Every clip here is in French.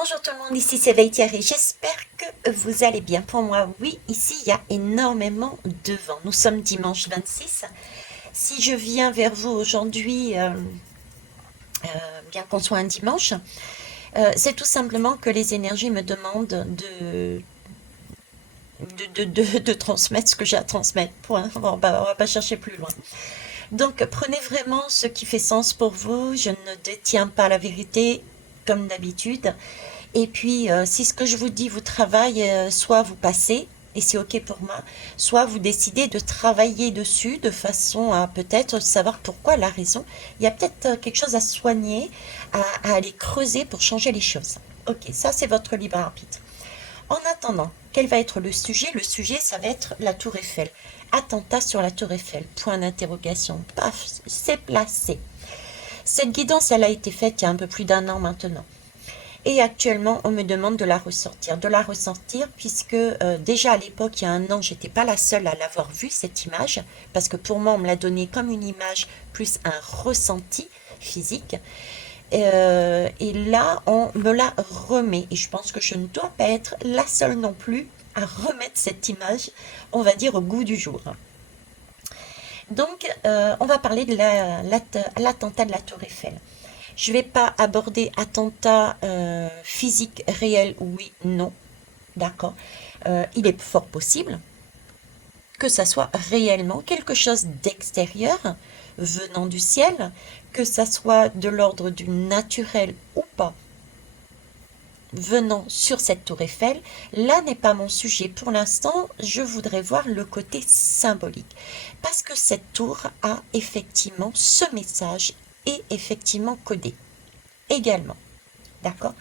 Bonjour tout le monde, ici c'est Thierry, j'espère que vous allez bien. Pour moi, oui, ici il y a énormément de vent. Nous sommes dimanche 26. Si je viens vers vous aujourd'hui, bien qu'on soit un dimanche, c'est tout simplement que les énergies me demandent de transmettre ce que j'ai à transmettre. Point. On va pas chercher plus loin. Donc prenez vraiment ce qui fait sens pour vous. Je ne détiens pas la vérité comme d'habitude. Et puis, si ce que je vous dis vous travaille, soit vous passez, et c'est OK pour moi, soit vous décidez de travailler dessus de façon à peut-être savoir pourquoi, la raison. Il y a peut-être quelque chose à soigner, à aller creuser pour changer les choses. OK, ça c'est votre libre arbitre. En attendant, quel va être le sujet? Le sujet, ça va être la Tour Eiffel. Attentat sur la Tour Eiffel. Point d'interrogation. Paf, c'est placé. Cette guidance, elle a été faite il y a un peu plus d'un an maintenant. Et actuellement, on me demande de la ressortir. De la ressortir puisque déjà à l'époque, il y a un an, j'étais pas la seule à l'avoir vue, cette image, parce que pour moi, on me l'a donnée comme une image plus un ressenti physique. Et là, on me la remet. Et je pense que je ne dois pas être la seule non plus à remettre cette image, on va dire, au goût du jour. Donc, on va parler de l'attentat de la Tour Eiffel. Je ne vais pas aborder attentat physique réel, oui, non, d'accord. Il est fort possible que ça soit réellement quelque chose d'extérieur, venant du ciel, que ça soit de l'ordre du naturel ou pas, venant sur cette tour Eiffel. Là n'est pas mon sujet. Pour l'instant, je voudrais voir le côté symbolique. Parce que cette tour a effectivement ce message et effectivement codé également. D'accord?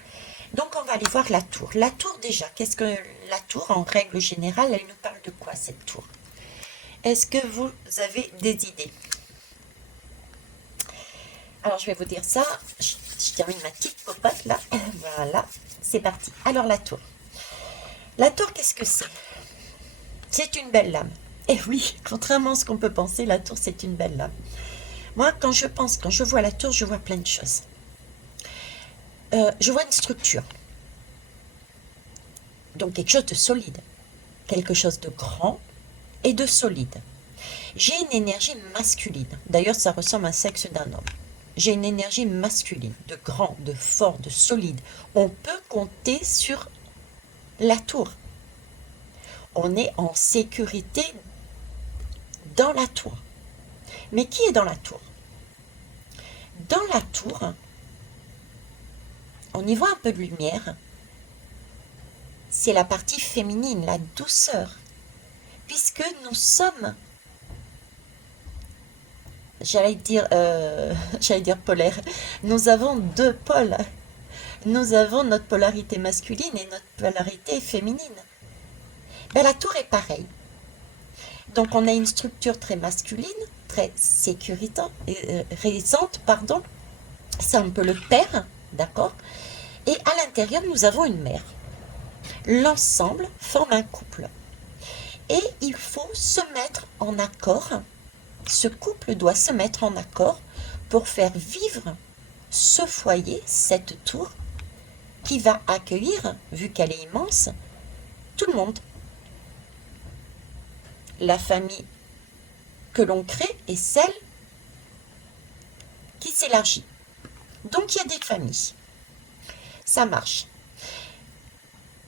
Donc on va aller voir la tour. La tour déjà, qu'est-ce que la tour en règle générale, elle nous parle de quoi cette tour? Est-ce que vous avez des idées? Alors je vais vous dire ça, je termine ma petite popote là, voilà, c'est parti. Alors la tour. La tour, qu'est-ce que c'est? C'est une belle lame. Et oui, contrairement à ce qu'on peut penser, la tour c'est une belle lame. Moi quand je vois la tour, je vois plein de choses. Je vois une structure, donc quelque chose de solide, quelque chose de grand et de solide. J'ai une énergie masculine. D'ailleurs, ça ressemble à un sexe d'un homme. J'ai une énergie masculine, de grand, de fort, de solide. On peut compter sur la tour. On est en sécurité dans la tour. Mais qui est dans la tour? Dans la tour, on y voit un peu de lumière. C'est la partie féminine, la douceur. Puisque nous sommes, j'allais dire polaire, nous avons deux pôles. Nous avons notre polarité masculine et notre polarité féminine. Ben, la tour est pareille. Donc on a une structure très masculine, très sécurisante, pardon. C'est un peu le père, d'accord? Et à l'intérieur, nous avons une mère. L'ensemble forme un couple. Et il faut se mettre en accord. Ce couple doit se mettre en accord pour faire vivre ce foyer, cette tour, qui va accueillir, vu qu'elle est immense, tout le monde. La famille que l'on crée est celle qui s'élargit. Donc il y a des familles. Ça marche.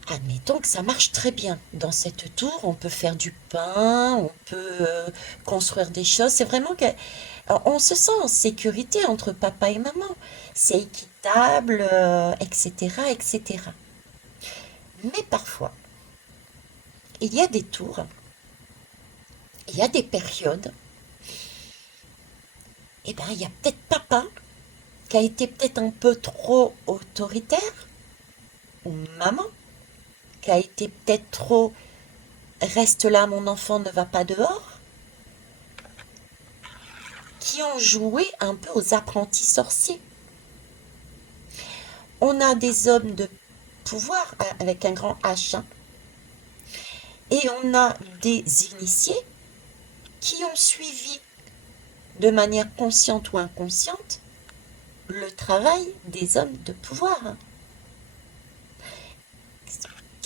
Admettons que ça marche très bien. Dans cette tour, on peut faire du pain, on peut construire des choses. C'est vraiment que on se sent en sécurité entre papa et maman. C'est équitable, etc., etc. Mais parfois, il y a des tours, il y a des périodes, et ben il y a peut-être papa qui a été peut-être un peu trop autoritaire, ou maman qui a été peut-être trop reste là, mon enfant ne va pas dehors, qui ont joué un peu aux apprentis sorciers. On a des hommes de pouvoir avec un grand H, hein, et on a des initiés qui ont suivi de manière consciente ou inconsciente le travail des hommes de pouvoir.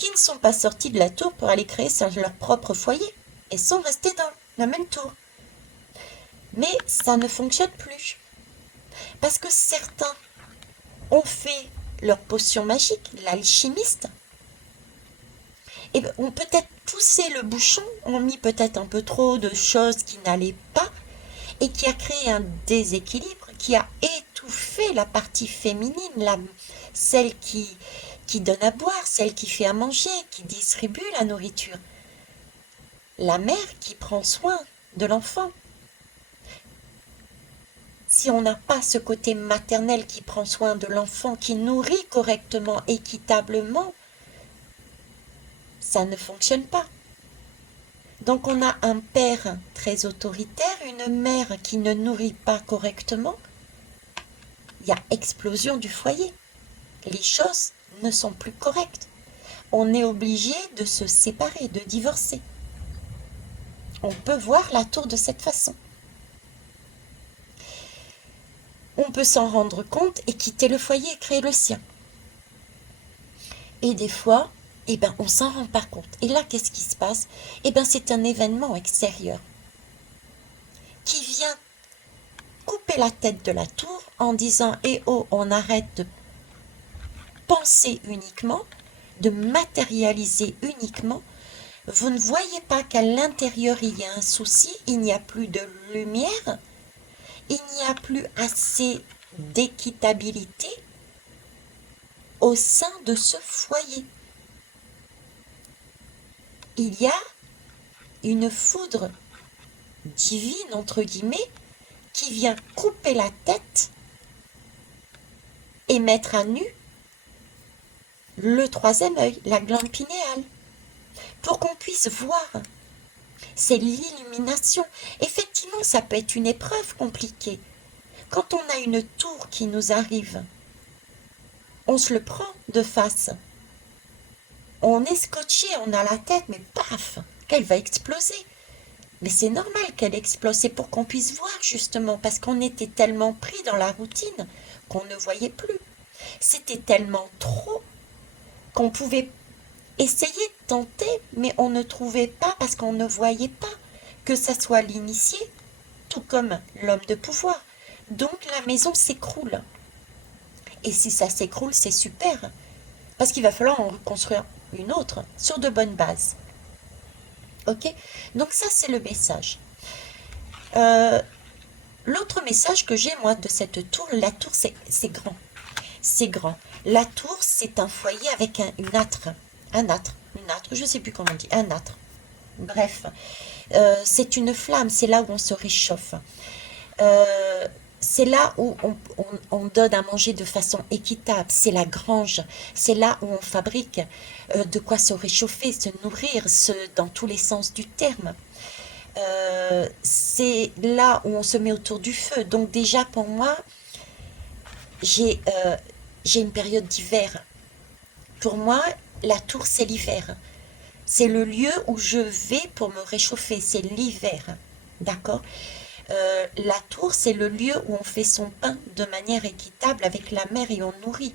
qui ne sont pas sortis de la tour pour aller créer leur propre foyer et sont restés dans la même tour. Mais ça ne fonctionne plus. Parce que certains ont fait leur potion magique, l'alchimiste, et ont peut-être poussé le bouchon, ont mis peut-être un peu trop de choses qui n'allaient pas, et qui a créé un déséquilibre, qui a étouffé la partie féminine, celle qui donne à boire, celle qui fait à manger, qui distribue la nourriture. La mère qui prend soin de l'enfant. Si on n'a pas ce côté maternel qui prend soin de l'enfant, qui nourrit correctement, équitablement, ça ne fonctionne pas. Donc on a un père très autoritaire, une mère qui ne nourrit pas correctement. Il y a explosion du foyer. Les choses ne sont plus correctes. On est obligé de se séparer, de divorcer. On peut voir la tour de cette façon. On peut s'en rendre compte et quitter le foyer et créer le sien. Et des fois, on s'en rend pas compte. Et là, qu'est-ce qui se passe? C'est un événement extérieur qui vient couper la tête de la tour en disant « Eh oh, on arrête de penser uniquement, de matérialiser uniquement. Vous ne voyez pas qu'à l'intérieur, il y a un souci, il n'y a plus de lumière, il n'y a plus assez d'équitabilité au sein de ce foyer. Il y a une foudre divine, entre guillemets, qui vient couper la tête et mettre à nu le troisième œil, la glande pinéale, pour qu'on puisse voir. C'est l'illumination. Effectivement, ça peut être une épreuve compliquée. Quand on a une tour qui nous arrive, on se le prend de face. On est scotché, on a la tête, mais paf, qu'elle va exploser. Mais c'est normal qu'elle explose, c'est pour qu'on puisse voir justement, parce qu'on était tellement pris dans la routine qu'on ne voyait plus. C'était tellement trop qu'on pouvait essayer de tenter, mais on ne trouvait pas parce qu'on ne voyait pas, que ça soit l'initié, tout comme l'homme de pouvoir. Donc la maison s'écroule. Et si ça s'écroule, c'est super, parce qu'il va falloir en reconstruire une autre sur de bonnes bases. Ok? Donc ça, c'est le message. L'autre message que j'ai, moi, de cette tour, la tour, c'est grand. C'est grand. La tour, c'est un foyer avec une âtre. Une âtre, je ne sais plus comment on dit, un âtre. Bref, c'est une flamme, c'est là où on se réchauffe. C'est là où on donne à manger de façon équitable, c'est la grange, c'est là où on fabrique de quoi se réchauffer, se nourrir, dans tous les sens du terme. C'est là où on se met autour du feu. Donc déjà pour moi, j'ai une période d'hiver. Pour moi, la tour c'est l'hiver. C'est le lieu où je vais pour me réchauffer, c'est l'hiver. D'accord? La tour, c'est le lieu où on fait son pain de manière équitable avec la mer et on nourrit.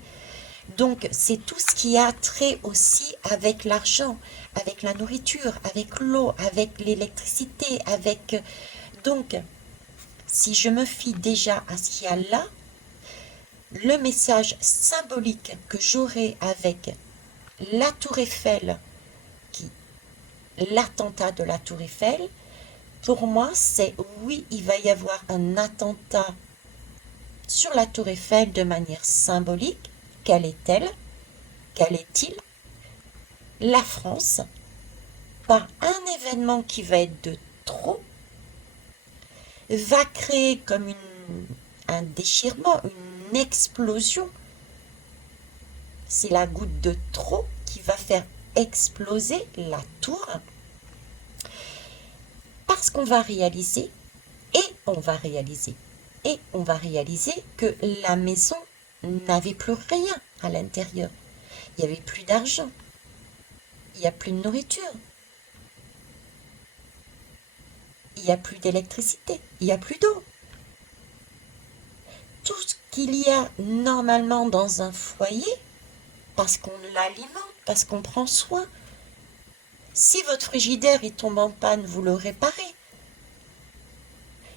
Donc, c'est tout ce qui a trait aussi avec l'argent, avec la nourriture, avec l'eau, avec l'électricité, avec... Donc, si je me fie déjà à ce qu'il y a là, le message symbolique que j'aurai avec la tour Eiffel, l'attentat de la tour Eiffel, pour moi, c'est oui, il va y avoir un attentat sur la tour Eiffel de manière symbolique. Quelle est-elle? Quel est-il? La France, par un événement qui va être de trop, va créer comme un déchirement, une explosion. C'est la goutte de trop qui va faire exploser la tour. Parce qu'on va réaliser, on va réaliser que la maison n'avait plus rien à l'intérieur. Il n'y avait plus d'argent, il n'y a plus de nourriture, il n'y a plus d'électricité, il n'y a plus d'eau. Tout ce qu'il y a normalement dans un foyer parce qu'on l'alimente, parce qu'on prend soin. Si votre frigidaire il tombe en panne, vous le réparez.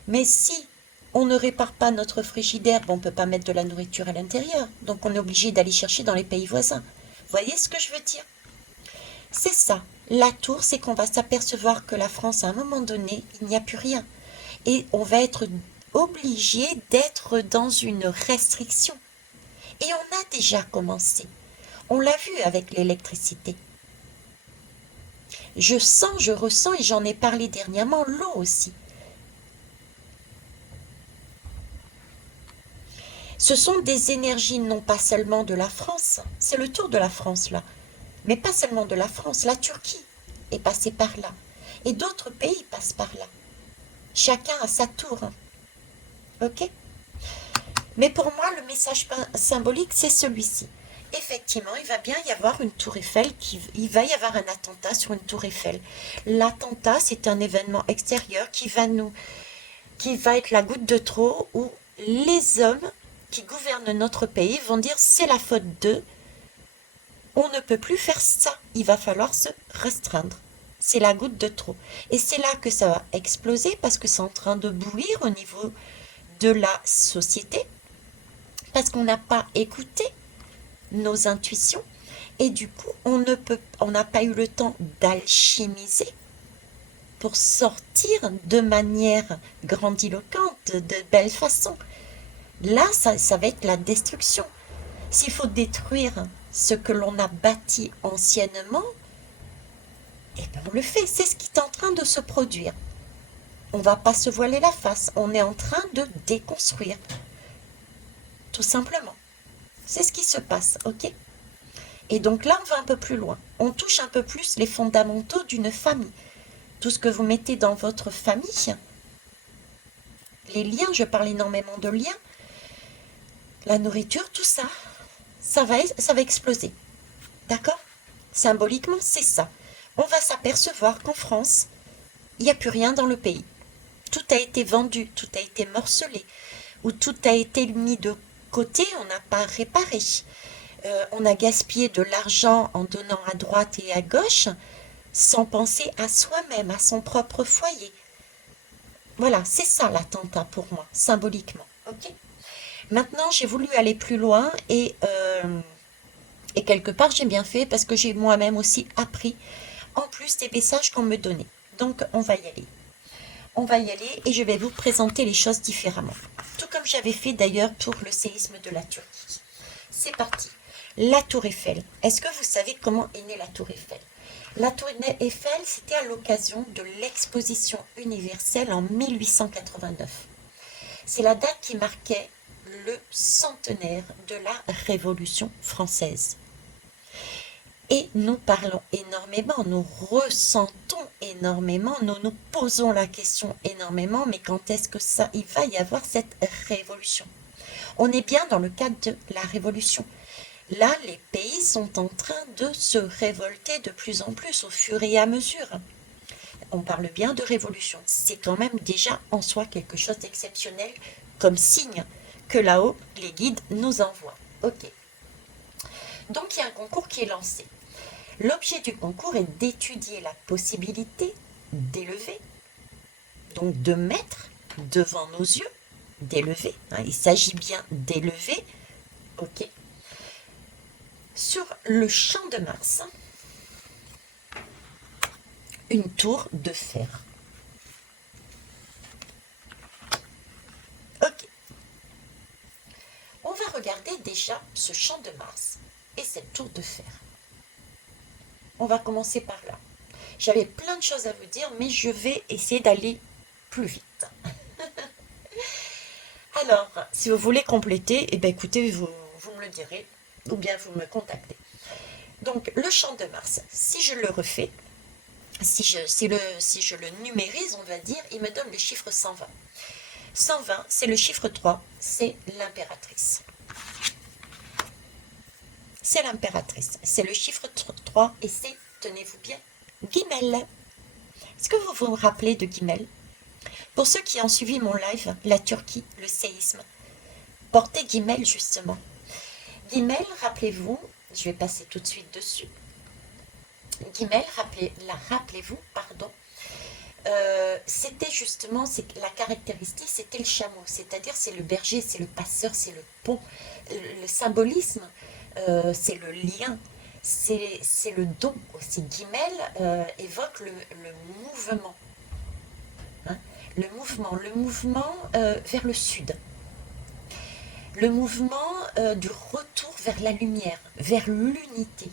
Mais si on ne répare pas notre frigidaire, bon, on ne peut pas mettre de la nourriture à l'intérieur. Donc on est obligé d'aller chercher dans les pays voisins. Vous voyez ce que je veux dire? C'est ça. La tour, c'est qu'on va s'apercevoir que la France, à un moment donné, il n'y a plus rien. Et on va être obligé d'être dans une restriction. Et on a déjà commencé. On l'a vu avec l'électricité. Je sens, je ressens, et j'en ai parlé dernièrement, l'eau aussi. Ce sont des énergies non pas seulement de la France, c'est le tour de la France là, mais pas seulement de la France, la Turquie est passée par là, et d'autres pays passent par là. Chacun a sa tour, hein. Ok? Mais pour moi, le message symbolique, c'est celui-ci. Effectivement, il va bien y avoir une tour Eiffel, il va y avoir un attentat sur une tour Eiffel. L'attentat, c'est un événement extérieur qui va être la goutte de trop où les hommes qui gouvernent notre pays vont dire c'est la faute d'eux, on ne peut plus faire ça, il va falloir se restreindre. C'est la goutte de trop. Et c'est là que ça va exploser parce que c'est en train de bouillir au niveau de la société, parce qu'on n'a pas écouté nos intuitions et du coup on n'a pas eu le temps d'alchimiser pour sortir de manière grandiloquente, de belle façon. Là, ça va être la destruction. S'il faut détruire ce que l'on a bâti anciennement, eh bien on le fait. C'est ce qui est en train de se produire. On ne va pas se voiler la face. On est en train de déconstruire. Tout simplement. C'est ce qui se passe, ok? Et donc là, on va un peu plus loin. On touche un peu plus les fondamentaux d'une famille. Tout ce que vous mettez dans votre famille, les liens, je parle énormément de liens, la nourriture, tout ça, ça va exploser. D'accord? Symboliquement, c'est ça. On va s'apercevoir qu'en France, il n'y a plus rien dans le pays. Tout a été vendu, tout a été morcelé, ou tout a été mis de côté, on n'a pas réparé. On a gaspillé de l'argent en donnant à droite et à gauche, sans penser à soi-même, à son propre foyer. Voilà, c'est ça l'attentat pour moi, symboliquement. Ok. Maintenant, j'ai voulu aller plus loin et quelque part, j'ai bien fait parce que j'ai moi-même aussi appris, en plus des messages qu'on me donnait. Donc, on va y aller. On va y aller et je vais vous présenter les choses différemment. Tout comme j'avais fait d'ailleurs pour le séisme de la Turquie. C'est parti. La tour Eiffel. Est-ce que vous savez comment est née la tour Eiffel? La tour Eiffel, c'était à l'occasion de l'exposition universelle en 1889. C'est la date qui marquait le centenaire de la Révolution française. Et nous parlons énormément, nous ressentons énormément, nous nous posons la question énormément, mais quand est-ce que il va y avoir cette révolution? On est bien dans le cadre de la révolution. Là, les pays sont en train de se révolter de plus en plus au fur et à mesure. On parle bien de révolution. C'est quand même déjà en soi quelque chose d'exceptionnel comme signe que là-haut, les guides nous envoient. Ok. Donc, il y a un concours qui est lancé. L'objet du concours est d'étudier la possibilité d'élever, donc de mettre devant nos yeux, d'élever, hein, il s'agit bien d'élever, ok, sur le champ de Mars, une tour de fer. Ok. On va regarder déjà ce champ de Mars et cette tour de fer. On va commencer par là. J'avais plein de choses à vous dire, mais je vais essayer d'aller plus vite. Alors, si vous voulez compléter, eh bien, écoutez, vous me le direz, ou bien vous me contactez. Donc, le champ de Mars, si je le refais, si je le numérise, on va dire, il me donne le chiffre 120. 120, c'est le chiffre 3, c'est l'impératrice. C'est l'impératrice. C'est le chiffre 3 et c'est, tenez-vous bien, Guimel. Est-ce que vous vous rappelez de Guimel? Pour ceux qui ont suivi mon live, la Turquie, le séisme, portait Guimel justement. Guimel, rappelez-vous, Je vais passer tout de suite dessus. Guimel, rappelez-vous, pardon, c'était justement, la caractéristique, c'était le chameau, c'est-à-dire c'est le berger, c'est le passeur, c'est le pont. Le symbolisme, c'est le lien, c'est le don aussi. Guimel évoque le mouvement, hein, le mouvement vers le sud, le mouvement du retour vers la lumière, vers l'unité.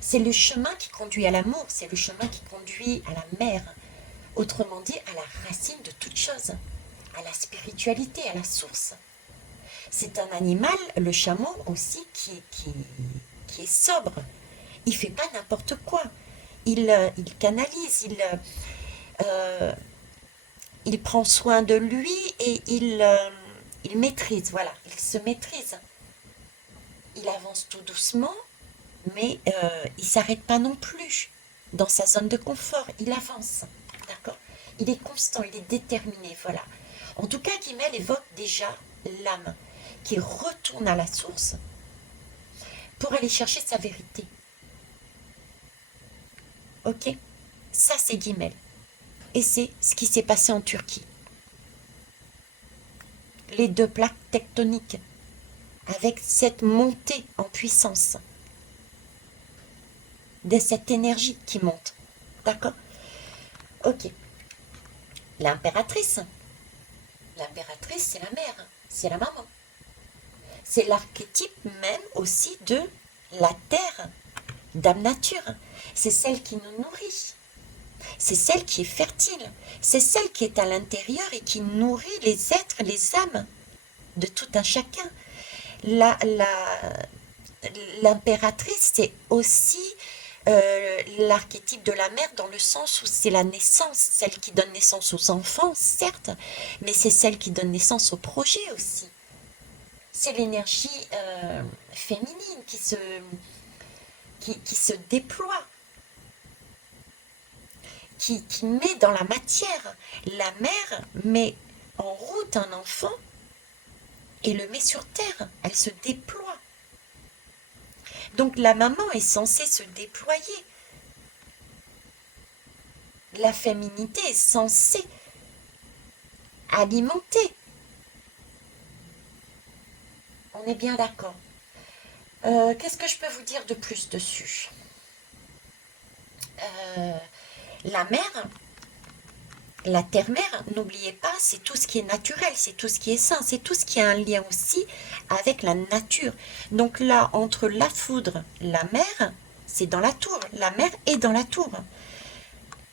C'est le chemin qui conduit à l'amour, c'est le chemin qui conduit à la mer, autrement dit à la racine de toute chose, à la spiritualité, à la source. C'est un animal, le chameau aussi, qui est sobre. Il ne fait pas n'importe quoi. Il canalise, euh, il prend soin de lui et il maîtrise, voilà, il se maîtrise. Il avance tout doucement, mais il ne s'arrête pas non plus dans sa zone de confort. Il avance, d'accord. Il est constant, il est déterminé, voilà. En tout cas, Guimel évoque déjà l'âme qui retourne à la source pour aller chercher sa vérité. Ok. Ça, c'est Guimel. Et c'est ce qui s'est passé en Turquie. Les deux plaques tectoniques, avec cette montée en puissance de cette énergie qui monte. D'accord. Ok. L'impératrice. L'impératrice, c'est la mère, c'est la maman. C'est l'archétype même aussi de la terre, d'âme nature. C'est celle qui nous nourrit. C'est celle qui est fertile. C'est celle qui est à l'intérieur et qui nourrit les êtres, les âmes de tout un chacun. L'impératrice, c'est aussi l'archétype de la mère dans le sens où c'est la naissance, celle qui donne naissance aux enfants, certes, mais c'est celle qui donne naissance aux projets aussi. C'est l'énergie féminine qui se déploie, qui met dans la matière. La mère met en route un enfant et le met sur terre. Elle se déploie. Donc la maman est censée se déployer. La féminité est censée alimenter. On est bien d'accord. Qu'est-ce que je peux vous dire de plus dessus? La mère, la terre-mère, n'oubliez pas, c'est tout ce qui est naturel, c'est tout ce qui est sain, c'est tout ce qui a un lien aussi avec la nature. Donc là, entre la foudre, la mer, c'est dans la tour. La mer est dans la tour.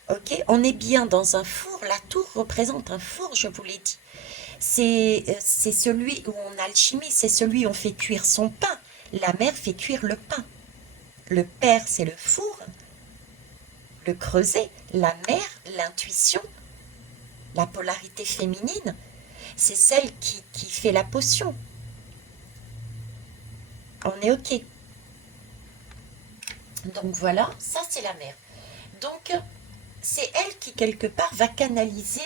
Ok, on est bien dans un four. La tour représente un four, je vous l'ai dit. C'est celui où on alchimise, c'est celui où on fait cuire son pain. La mer fait cuire le pain. Le père, c'est le four, le creuset. La mer, l'intuition, la polarité féminine, c'est celle qui fait la potion. On est ok. Donc voilà, ça c'est la mer. Donc c'est elle qui quelque part va canaliser,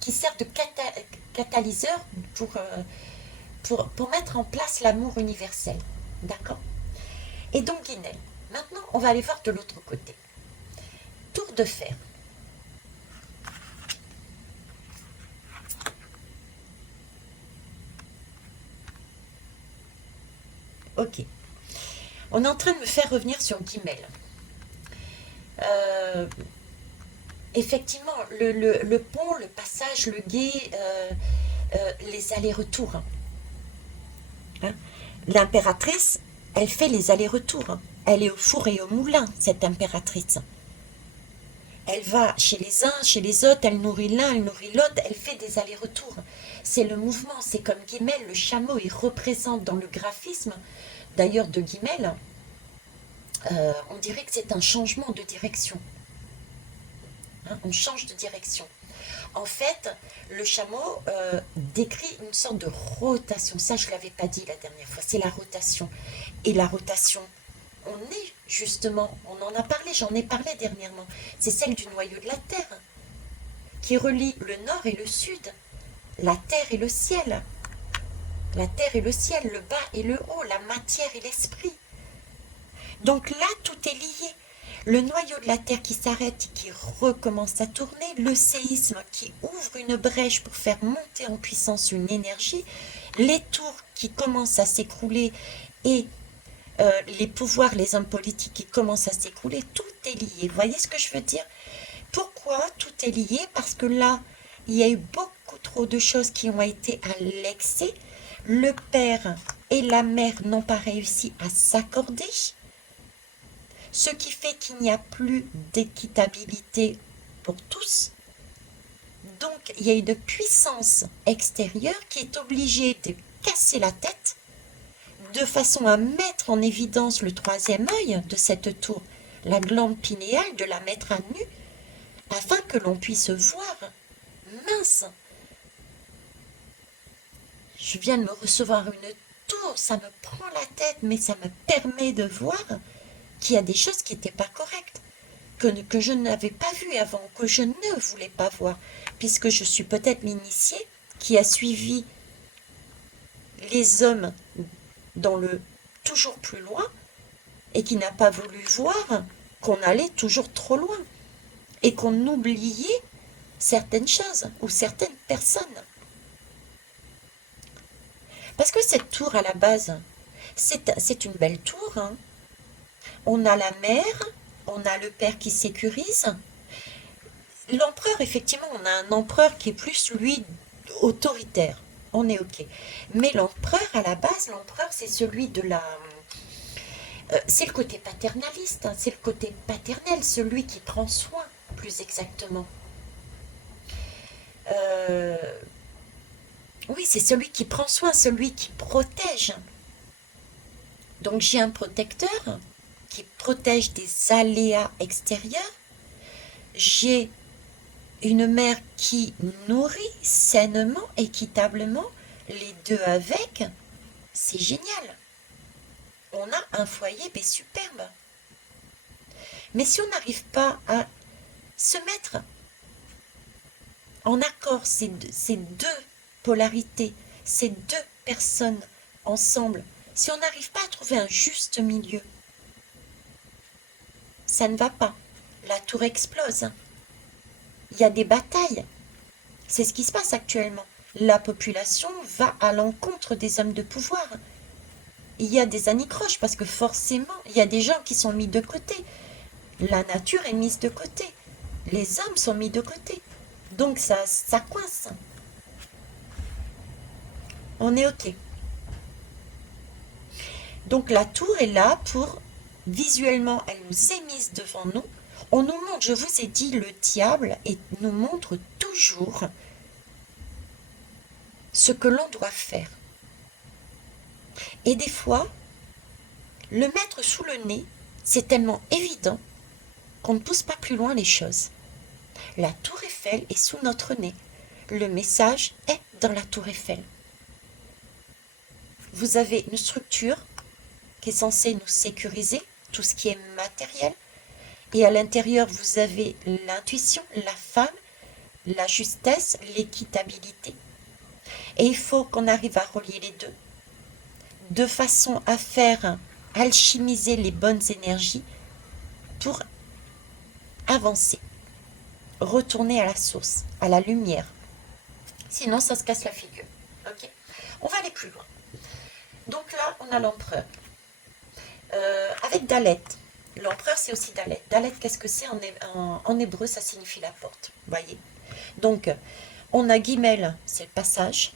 qui sert de catalyseur pour mettre en place l'amour universel. D'accord. Et donc Guinel. Maintenant, on va aller voir de l'autre côté. Tour de fer. Ok. On est en train de me faire revenir sur Guimel. Euh, Effectivement, le pont, le passage, le gué, les allers-retours. Hein. L'impératrice, elle fait les allers-retours. Elle est au four et au moulin, cette impératrice. Elle va chez les uns, chez les autres, elle nourrit l'un, elle nourrit l'autre, elle fait des allers-retours. C'est le mouvement, c'est comme Guimel, le chameau, il représente dans le graphisme, d'ailleurs de Guimel, on dirait que c'est un changement de direction. Hein, on change de direction. En fait, le chameau décrit une sorte de rotation. Ça, je ne l'avais pas dit la dernière fois. C'est la rotation. Et la rotation, on est justement, on en a parlé, j'en ai parlé dernièrement. C'est celle du noyau de la Terre, qui relie le nord et le sud, la terre et le ciel. La terre et le ciel, le bas et le haut, la matière et l'esprit. Donc là, tout est lié. Le noyau de la Terre qui s'arrête et qui recommence à tourner, le séisme qui ouvre une brèche pour faire monter en puissance une énergie, les tours qui commencent à s'écrouler et les pouvoirs, les hommes politiques qui commencent à s'écrouler, tout est lié. Vous voyez ce que je veux dire? Pourquoi tout est lié? Parce que là, il y a eu beaucoup trop de choses qui ont été à l'excès. Le père et la mère n'ont pas réussi à s'accorder, ce qui fait qu'il n'y a plus d'équitabilité pour tous. Donc, il y a une puissance extérieure qui est obligée de casser la tête de façon à mettre en évidence le troisième œil de cette tour, la glande pinéale, de la mettre à nu, afin que l'on puisse voir. Mince, je viens de me recevoir une tour, ça me prend la tête, mais ça me permet de voir qu'il y a des choses qui n'étaient pas correctes, que je n'avais pas vues avant, que je ne voulais pas voir, puisque je suis peut-être l'initié qui a suivi les hommes dans le toujours plus loin et qui n'a pas voulu voir qu'on allait toujours trop loin et qu'on oubliait certaines choses ou certaines personnes. Parce que cette tour à la base, c'est une belle tour, hein. On a la mère, on a le père qui sécurise. L'empereur, effectivement, on a un empereur qui est plus, lui, autoritaire. On est OK. Mais l'empereur, à la base, l'empereur, c'est celui de la... c'est le côté paternaliste, hein, c'est le côté paternel, celui qui prend soin, plus exactement. Euh, oui, c'est celui qui prend soin, celui qui protège. Donc j'ai un protecteur qui protège des aléas extérieurs. J'ai une mère qui nourrit sainement, équitablement, les deux avec. C'est génial. On a un foyer mais superbe. Mais si on n'arrive pas à se mettre en accord ces deux polarités, ces deux personnes ensemble, si on n'arrive pas à trouver un juste milieu, ça ne va pas. La tour explose. Il y a des batailles. C'est ce qui se passe actuellement. La population va à l'encontre des hommes de pouvoir. Il y a des anicroches parce que forcément, il y a des gens qui sont mis de côté. La nature est mise de côté. Les hommes sont mis de côté. Donc ça coince. On est OK. Donc la tour est là pour, visuellement, elle nous est mise devant nous. On nous montre, je vous ai dit, le diable et nous montre toujours ce que l'on doit faire. Et des fois, le mettre sous le nez, c'est tellement évident qu'on ne pousse pas plus loin les choses. La tour Eiffel est sous notre nez. Le message est dans la tour Eiffel. Vous avez une structure qui est censée nous sécuriser, tout ce qui est matériel. Et à l'intérieur, vous avez l'intuition, la femme, la justesse, l'équitabilité. Et il faut qu'on arrive à relier les deux, de façon à faire alchimiser les bonnes énergies pour avancer, retourner à la source, à la lumière. Sinon, ça se casse la figure. Ok. On va aller plus loin. Donc là, on a l'empereur. Avec Dalet. L'empereur, c'est aussi Dalet. Dalet, qu'est-ce que c'est en hébreu? Ça signifie la porte. Voyez. Donc, on a Guimel, c'est le passage,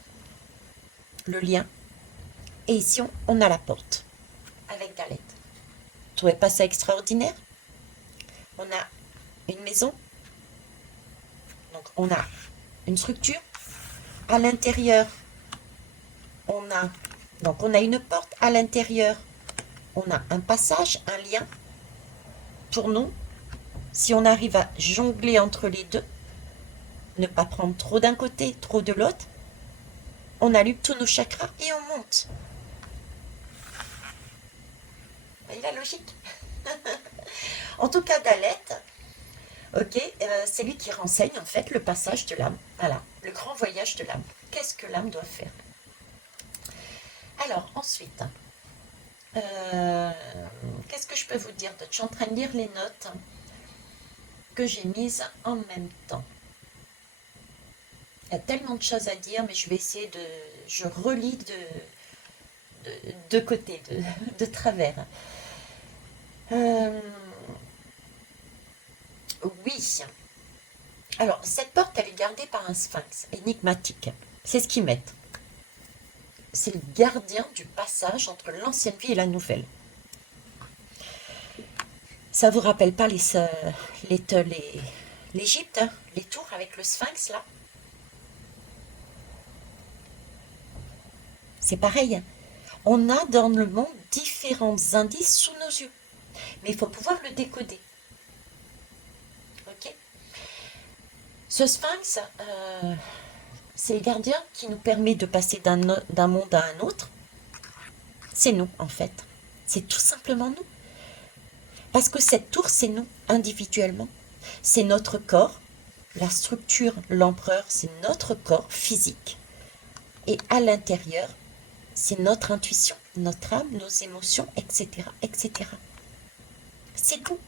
le lien. Et ici, on a la porte avec Dalet. Vous trouvez pas ça extraordinaire? On a une maison. Donc, on a une structure. À l'intérieur, on a une porte. À l'intérieur, on a un passage, un lien. Pour nous, si on arrive à jongler entre les deux, ne pas prendre trop d'un côté, trop de l'autre, on allume tous nos chakras et on monte. Vous voyez la logique? En tout cas, Dalet, ok, c'est lui qui renseigne en fait le passage de l'âme. Voilà, le grand voyage de l'âme. Qu'est-ce que l'âme doit faire? Alors, ensuite, euh, qu'est-ce que je peux vous dire d'autre? Je suis en train de lire les notes que j'ai mises en même temps. Il y a tellement de choses à dire, mais je vais essayer de... Je relis de côté, de travers. Euh, oui. Alors, cette porte, elle est gardée par un sphinx énigmatique. C'est ce qu'ils mettent. C'est le gardien du passage entre l'ancienne vie et la nouvelle. Ça vous rappelle pas l'Égypte, hein, les tours avec le sphinx là? C'est pareil. On a dans le monde différents indices sous nos yeux. Mais il faut pouvoir le décoder. Ok. Ce sphinx, c'est le gardien qui nous permet de passer d'un monde à un autre. C'est nous, en fait. C'est tout simplement nous. Parce que cette tour, c'est nous, individuellement. C'est notre corps. La structure, l'empereur, c'est notre corps physique. Et à l'intérieur, c'est notre intuition, notre âme, nos émotions, etc., etc. C'est tout.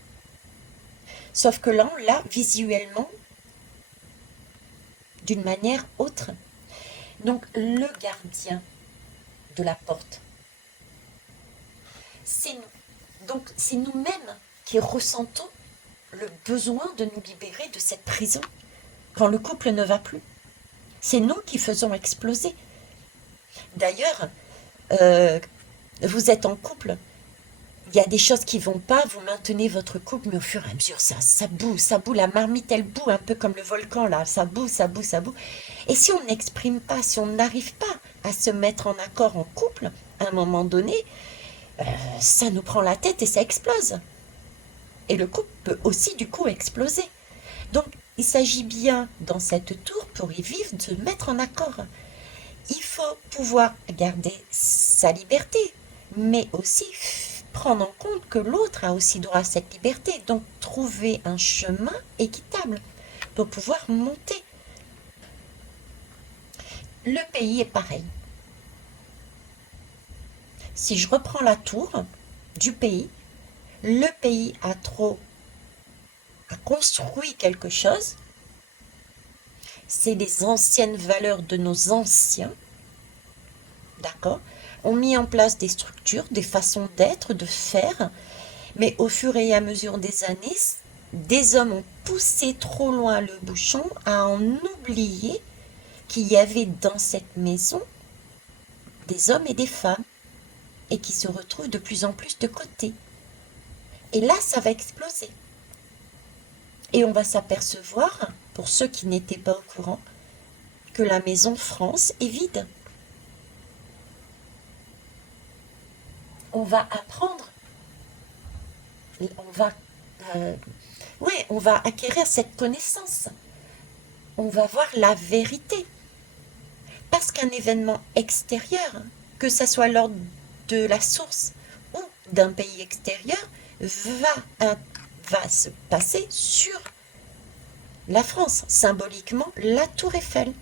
Sauf que là, on l'a visuellement d'une manière autre. Donc, le gardien de la porte, c'est nous. Donc, c'est nous-mêmes qui ressentons le besoin de nous libérer de cette prison quand le couple ne va plus. C'est nous qui faisons exploser. D'ailleurs, euh, vous êtes en couple, il y a des choses qui vont pas, vous maintenez votre couple, mais au fur et à mesure, ça boue, la marmite, elle boue, un peu comme le volcan, là, ça boue, ça boue, ça boue. Et si on n'exprime pas, si on n'arrive pas à se mettre en accord en couple, à un moment donné, ça nous prend la tête et ça explose. Et le couple peut aussi, du coup, exploser. Donc, il s'agit bien, dans cette tour, pour y vivre, de se mettre en accord. Il faut pouvoir garder sa liberté, mais aussi prendre en compte que l'autre a aussi droit à cette liberté. Donc trouver un chemin équitable pour pouvoir monter. Le pays est pareil. Si je reprends la tour du pays, le pays a construit quelque chose. C'est les anciennes valeurs de nos anciens, d'accord, ont mis en place des structures, des façons d'être, de faire, mais au fur et à mesure des années, des hommes ont poussé trop loin le bouchon à en oublier qu'il y avait dans cette maison des hommes et des femmes et qui se retrouvent de plus en plus de côté. Et là, ça va exploser. Et on va s'apercevoir, pour ceux qui n'étaient pas au courant, que la maison France est vide. On va apprendre, on va, euh, ouais, on va acquérir cette connaissance. On va voir la vérité. Parce qu'un événement extérieur, que ce soit lors de la source ou d'un pays extérieur, va se passer sur la France, symboliquement la tour Eiffel.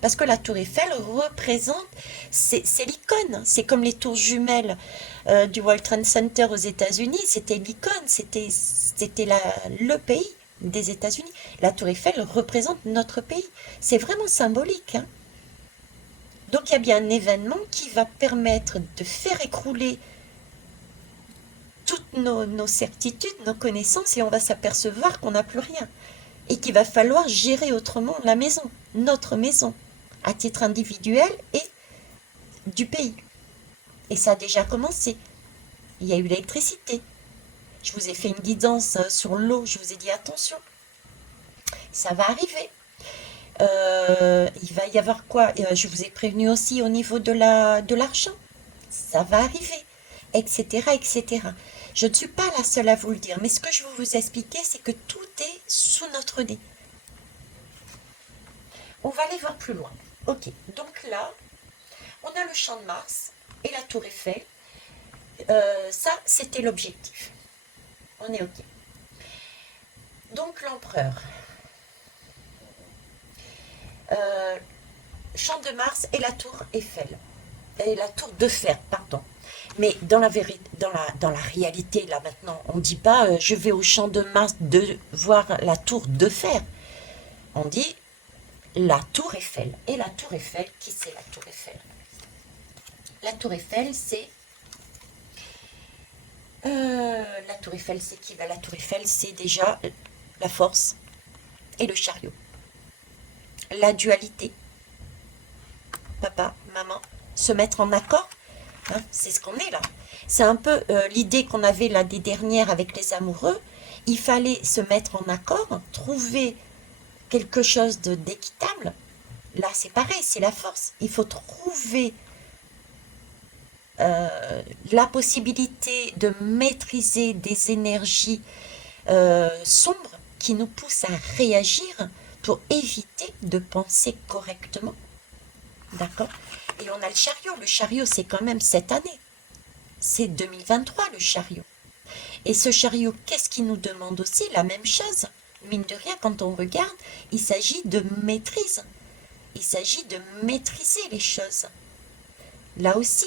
Parce que la tour Eiffel représente, c'est l'icône, c'est comme les tours jumelles du World Trade Center aux États-Unis, c'était l'icône, c'était le pays des États-Unis. La tour Eiffel représente notre pays. C'est vraiment symbolique, hein. Donc il y a bien un événement qui va permettre de faire écrouler toutes nos certitudes, nos connaissances, et on va s'apercevoir qu'on n'a plus rien. Et qu'il va falloir gérer autrement la maison, notre maison, à titre individuel et du pays. Et ça a déjà commencé. Il y a eu l'électricité. Je vous ai fait une guidance sur l'eau, je vous ai dit attention, ça va arriver. Il va y avoir quoi? Je vous ai prévenu aussi au niveau de l'argent. Ça va arriver, etc., etc. Je ne suis pas la seule à vous le dire, mais ce que je veux vous expliquer, c'est que tout est sous notre nez. On va aller voir plus loin. Ok, donc là, on a le champ de Mars et la tour Eiffel. Ça, c'était l'objectif. On est ok. Donc l'empereur. Champ de Mars et la tour Eiffel. et la tour de fer, pardon. Mais dans la vérité, dans la réalité, là maintenant, on ne dit pas je vais au champ de Mars de voir la tour de fer. On dit la tour Eiffel. Et la tour Eiffel, qui c'est la tour Eiffel? La tour Eiffel, c'est... la tour Eiffel, c'est qui? La tour Eiffel, c'est déjà la force et le chariot. La dualité. Papa, maman, se mettre en accord. Hein, c'est ce qu'on est là. C'est un peu l'idée qu'on avait l'année dernière avec les amoureux. Il fallait se mettre en accord, trouver quelque chose d'équitable. Là, c'est pareil, c'est la force. Il faut trouver la possibilité de maîtriser des énergies sombres qui nous poussent à réagir pour éviter de penser correctement. D'accord? Et on a le chariot. Le chariot, c'est quand même cette année. C'est 2023, le chariot. Et ce chariot, qu'est-ce qu'il nous demande aussi? La même chose. Mine de rien, quand on regarde, il s'agit de maîtrise. Il s'agit de maîtriser les choses. Là aussi,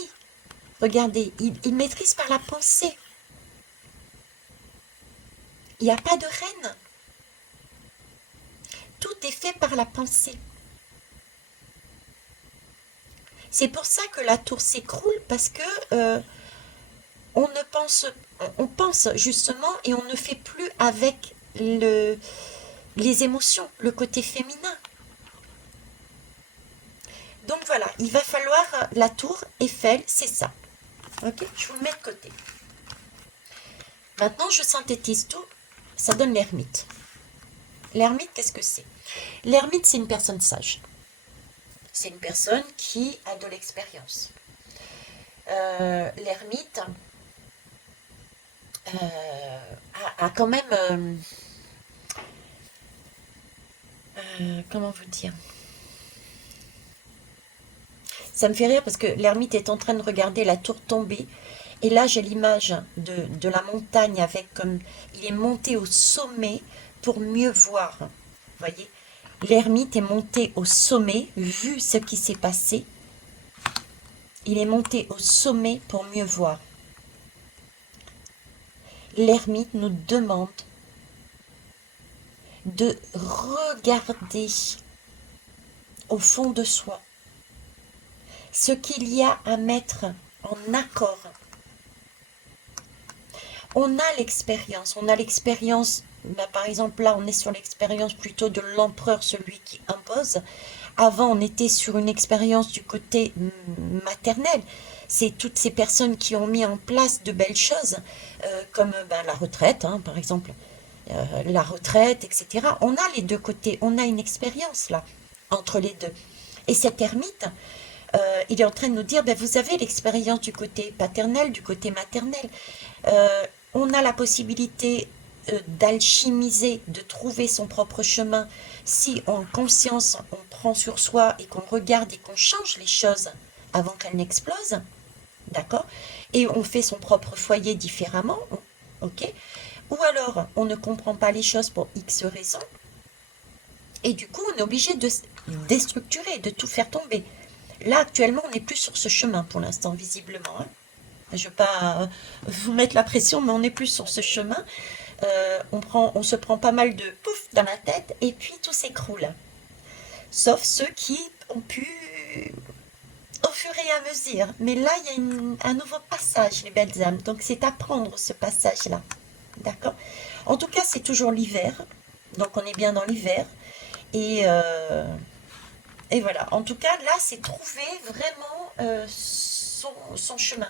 regardez, il maîtrise par la pensée. Il n'y a pas de reine. Tout est fait par la pensée. C'est pour ça que la tour s'écroule, parce que on pense justement et on ne fait plus avec les émotions, le côté féminin. Donc voilà, il va falloir la tour Eiffel, c'est ça. Ok, je vous le mets de côté. Maintenant, je synthétise tout. Ça donne l'ermite. L'ermite, qu'est-ce que c'est? L'ermite, c'est une personne sage. C'est une personne qui a de l'expérience. L'ermite a quand même... comment vous dire? Ça me fait rire parce que l'ermite est en train de regarder la tour tomber. Et là, j'ai l'image de la montagne avec comme il est monté au sommet pour mieux voir. Vous voyez? L'ermite est monté au sommet, vu ce qui s'est passé. Il est monté au sommet pour mieux voir. L'ermite nous demande de regarder au fond de soi ce qu'il y a à mettre en accord. On a l'expérience, bah, par exemple là on est sur l'expérience plutôt de l'empereur, celui qui impose. Avant on était sur une expérience du côté maternel. C'est toutes ces personnes qui ont mis en place de belles choses, comme ben, la retraite, hein, par exemple, la retraite, etc. On a les deux côtés, on a une expérience là, entre les deux. Et cet ermite, il est en train de nous dire, ben, vous avez l'expérience du côté paternel, du côté maternel. On a la possibilité d'alchimiser, de trouver son propre chemin si en conscience on prend sur soi et qu'on regarde et qu'on change les choses avant qu'elles n'explosent, d'accord? Et on fait son propre foyer différemment, ok? Ou alors on ne comprend pas les choses pour X raisons et du coup on est obligé de déstructurer, de tout faire tomber. Là actuellement on n'est plus sur ce chemin pour l'instant visiblement, hein. Je ne veux pas vous mettre la pression, mais on n'est plus sur ce chemin. On se prend pas mal de pouf dans la tête et puis tout s'écroule. Sauf ceux qui ont pu au fur et à mesure. Mais là, il y a un nouveau passage, les belles âmes. Donc c'est à prendre ce passage-là. D'accord? En tout cas, c'est toujours l'hiver. Donc on est bien dans l'hiver. Et voilà. En tout cas, là, c'est trouver vraiment son chemin.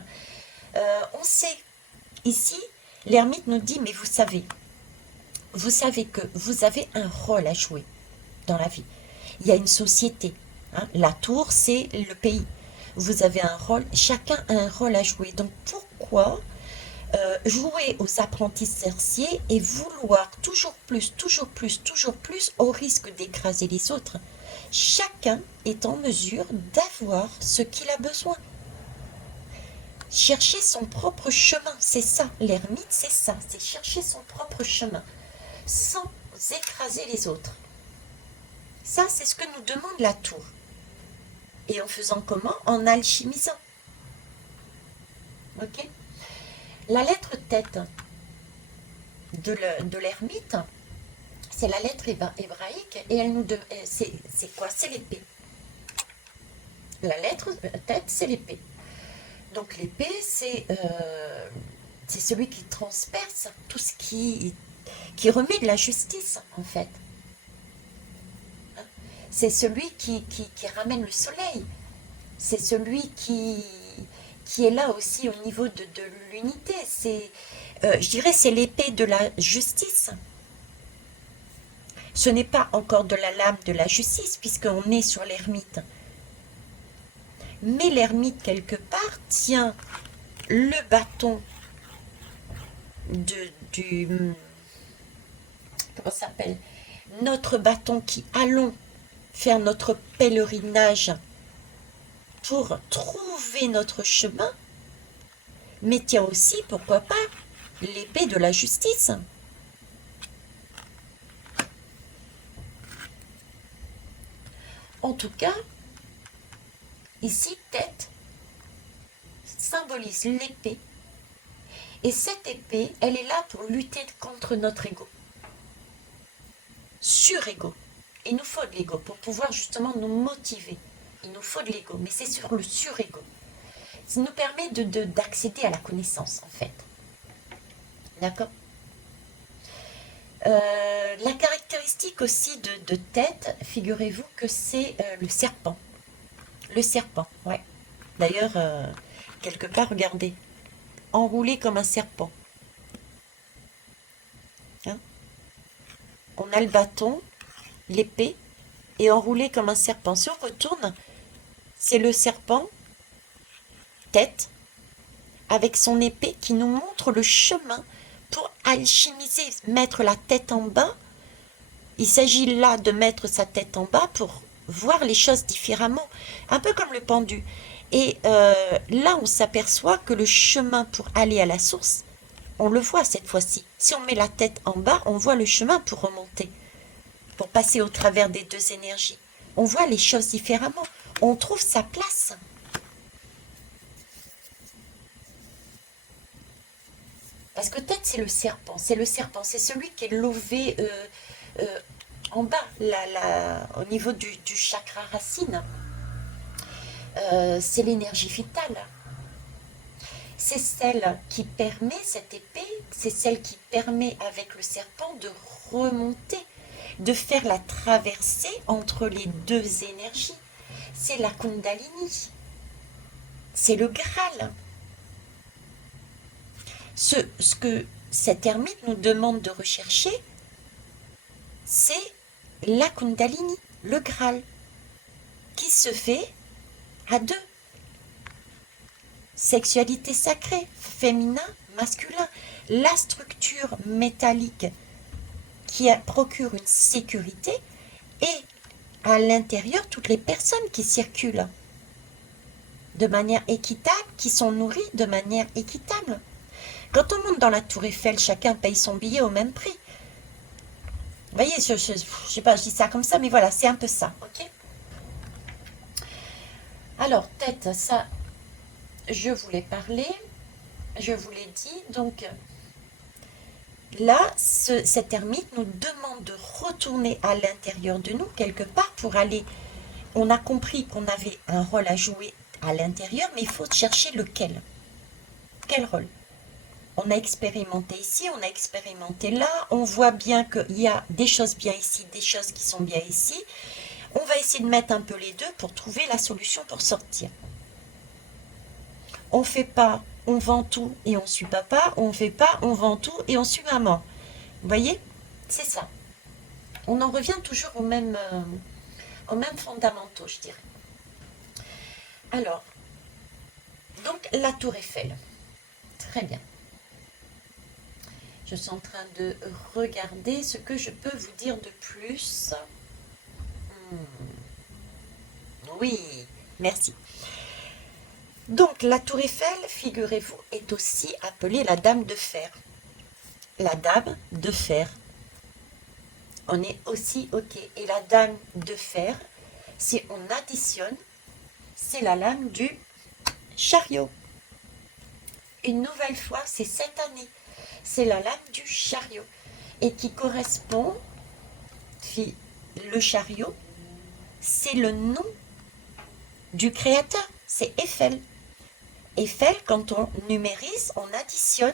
On sait, ici, l'ermite nous dit, mais vous savez que vous avez un rôle à jouer dans la vie. Il y a une société, hein. La tour, c'est le pays. Vous avez un rôle, chacun a un rôle à jouer. Donc pourquoi jouer aux apprentis sorciers et vouloir toujours plus, toujours plus, toujours plus au risque d'écraser les autres? Chacun est en mesure d'avoir ce qu'il a besoin. Chercher son propre chemin, c'est ça, l'ermite, c'est ça, c'est chercher son propre chemin, sans écraser les autres. Ça, c'est ce que nous demande la tour. Et en faisant comment? En alchimisant. Ok. La lettre tête de l'ermite, c'est la lettre hébraïque et elle nous c'est quoi? C'est l'épée. La lettre tête, c'est l'épée. Donc l'épée, c'est celui qui transperce tout ce qui remet de la justice, en fait. C'est celui qui ramène le soleil. C'est celui qui est là aussi au niveau de l'unité. Je dirais, c'est l'épée de la justice. Ce n'est pas encore de la lame de la justice, puisqu'on est sur l'ermite. Mais l'ermite, quelque part, tient le bâton du... Comment ça s'appelle? Notre bâton qui allons faire notre pèlerinage pour trouver notre chemin, mais tient aussi, pourquoi pas, l'épée de la justice. En tout cas, ici, tête symbolise l'épée. Et cette épée, elle est là pour lutter contre notre ego. Sur-ego. Il nous faut de l'ego pour pouvoir justement nous motiver. Il nous faut de l'ego, mais c'est sur le sur-ego. Ça nous permet d'accéder à la connaissance, en fait. D'accord. La caractéristique aussi de tête, figurez-vous que c'est le serpent. Le serpent, ouais. D'ailleurs, quelque part, regardez, enroulé comme un serpent. Hein. On a le bâton, l'épée, et enroulé comme un serpent. Si on retourne, c'est le serpent, tête, avec son épée qui nous montre le chemin pour alchimiser, mettre la tête en bas. Il s'agit là de mettre sa tête en bas pour voir les choses différemment, un peu comme le pendu. Et là, on s'aperçoit que le chemin pour aller à la source, on le voit cette fois-ci. Si on met la tête en bas, on voit le chemin pour remonter, pour passer au travers des deux énergies. On voit les choses différemment. On trouve sa place. Parce que tête, c'est le serpent. C'est le serpent. C'est celui qui est levé en bas, au niveau du chakra racine. C'est l'énergie vitale. C'est celle qui permet, cette épée, c'est celle qui permet avec le serpent de remonter, de faire la traversée entre les deux énergies. C'est la Kundalini. C'est le Graal. Ce que cette ermite nous demande de rechercher, c'est la Kundalini, le Graal, qui se fait à deux. Sexualité sacrée, féminin, masculin, la structure métallique qui procure une sécurité et à l'intérieur toutes les personnes qui circulent de manière équitable, qui sont nourries de manière équitable. Quand on monte dans la tour Eiffel, chacun paye son billet au même prix. Vous voyez, je sais pas, je dis ça comme ça, mais voilà, c'est un peu ça, ok? Alors, tête, ça, je voulais parler, je vous l'ai dit, donc là, cette ermite nous demande de retourner à l'intérieur de nous, quelque part, pour aller, on a compris qu'on avait un rôle à jouer à l'intérieur, mais il faut chercher lequel. Quel rôle? On a expérimenté ici, on a expérimenté là, on voit bien qu'il y a des choses bien ici, des choses qui sont bien ici. On va essayer de mettre un peu les deux pour trouver la solution pour sortir. On fait pas, on vend tout et on suit papa, on fait pas, on vend tout et on suit maman. Vous voyez? C'est ça. On en revient toujours aux mêmes fondamentaux, je dirais. Alors, donc la tour Eiffel. Très bien. Je suis en train de regarder ce que je peux vous dire de plus. Oui, merci. Donc, la tour Eiffel, figurez-vous, est aussi appelée la dame de fer. La dame de fer. On est aussi OK. Et la dame de fer, si on additionne, c'est la lame du chariot. une nouvelle fois, c'est cette année. C'est la lame du chariot. Et qui correspond, le chariot, c'est le nom du créateur. C'est Eiffel. Eiffel, quand on numérise, on additionne,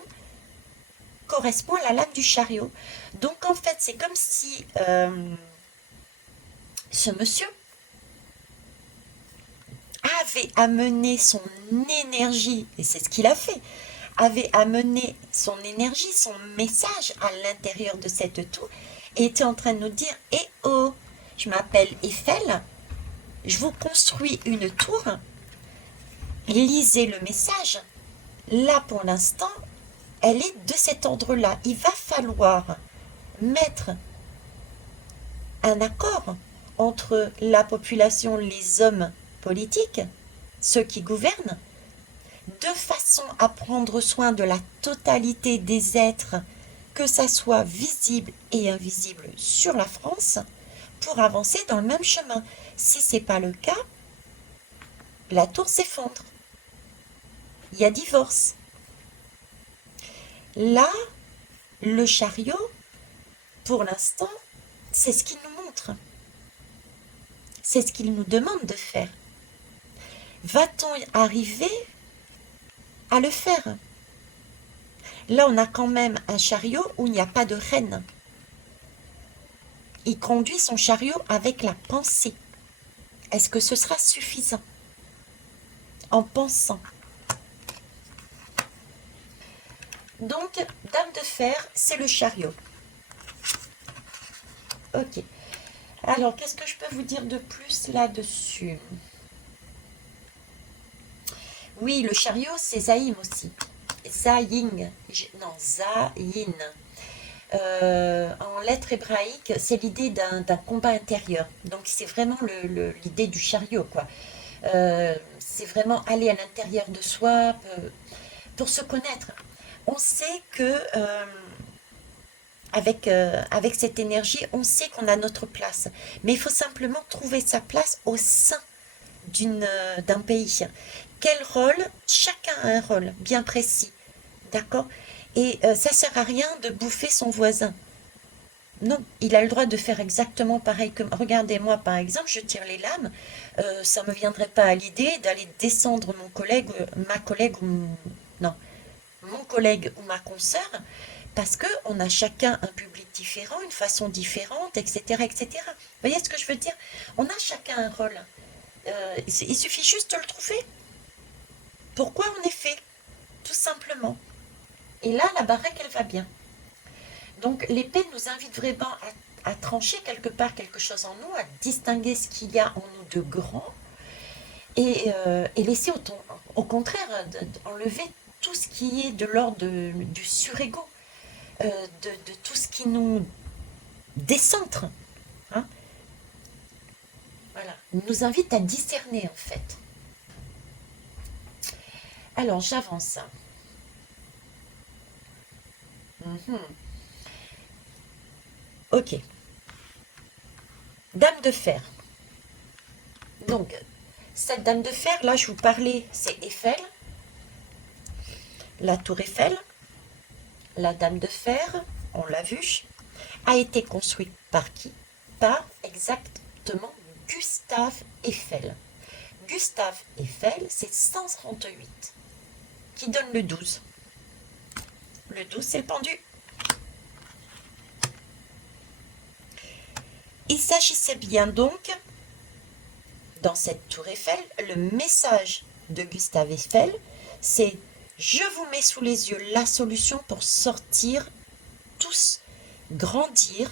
correspond à la lame du chariot. Donc en fait, c'est comme si ce monsieur avait amené son énergie, et c'est ce qu'il a fait, avait amené son énergie, son message à l'intérieur de cette tour, et était en train de nous dire, eh oh, je m'appelle Eiffel, je vous construis une tour, lisez le message. Là, pour l'instant, elle est de cet ordre-là. Il va falloir mettre un accord entre la population, les hommes politiques, ceux qui gouvernent, de façon à prendre soin de la totalité des êtres, que ça soit visible et invisible sur la France, pour avancer dans le même chemin. Si ce n'est pas le cas, la tour s'effondre. Il y a divorce. Là, le chariot, pour l'instant, c'est ce qu'il nous montre. C'est ce qu'il nous demande de faire. Va-t-on arriver à le faire? Là, on a quand même un chariot où il n'y a pas de reine. Il conduit son chariot avec la pensée. Est-ce que ce sera suffisant? En pensant. Donc, dame de fer, c'est le chariot. Ok. Alors, qu'est-ce que je peux vous dire de plus là-dessus? Oui, le chariot, c'est Zaïm aussi. Zayin. Non, Zayin. En lettres hébraïques, c'est l'idée d'un combat intérieur. Donc, c'est vraiment l'idée du chariot, quoi. C'est vraiment aller à l'intérieur de soi pour se connaître. On sait que avec cette énergie, on sait qu'on a notre place. Mais il faut simplement trouver sa place au sein d'un pays. Quel rôle? Chacun a un rôle bien précis. D'accord? Et ça sert à rien de bouffer son voisin. Non, il a le droit de faire exactement pareil que... Regardez-moi, par exemple, je tire les lames. Ça ne me viendrait pas à l'idée d'aller descendre mon collègue, ma collègue ou... Non, mon collègue ou ma consoeur, parce qu'on a chacun un public différent, une façon différente, etc., etc. Vous voyez ce que je veux dire? On a chacun un rôle. Il suffit juste de le trouver. Pourquoi on est fait? Tout simplement. Et là, la baraque, elle va bien. Donc, l'épée nous invite vraiment à trancher quelque part quelque chose en nous, à distinguer ce qu'il y a en nous de grand, et laisser au contraire enlever tout ce qui est de l'ordre du surego, de tout ce qui nous décentre. Hein. Voilà. Il nous invite à discerner en fait. Alors, j'avance. Mhm. Ok. Dame de fer. Donc, cette dame de fer, là, je vous parlais, c'est Eiffel, la tour Eiffel. La dame de fer, on l'a vu, a été construite par qui? Par exactement Gustave Eiffel. Gustave Eiffel, c'est 138, qui donne le 12. Le 12, c'est le pendu. Il s'agissait bien donc, dans cette tour Eiffel, le message de Gustave Eiffel, c'est « Je vous mets sous les yeux la solution pour sortir, tous, grandir,